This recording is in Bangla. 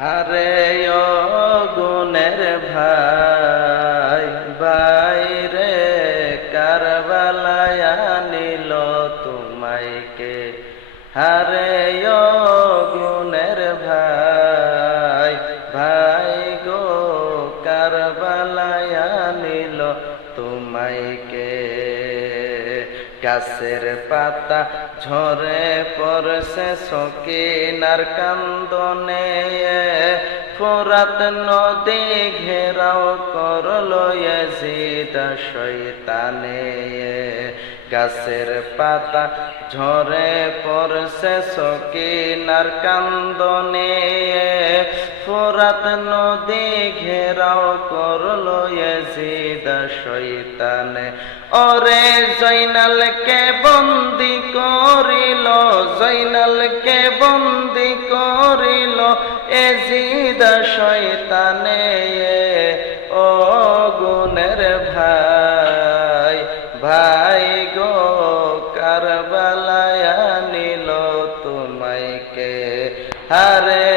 হারে ও গুণের ভাই, বাইরে কারবালায় আনিল তোমায় কে। হারে ও গুণের ভাই, ভাই গো কারবালায় আনিল তোমায় কে। গাছের পাতা ঝরে পড়ছে সকিনার কান্দনে, ফোরাত নদী ঘেরাও করলো ইয়াজিদ শয়তানে। গাছের পাতা ঝরে পড়ছে সকিনার কান্দনে, ফোরাত নদী ঘেরাও করলো ইয়াজিদ শয়তানে। ওরে জয়নালকে বন্দি করিল, জয়নালকে বন্দি করিল ইয়াজিদ শয়তানে। ও গুণের ভাই, ভাই গো কারবালায় আনিল তোমায় কে। হারে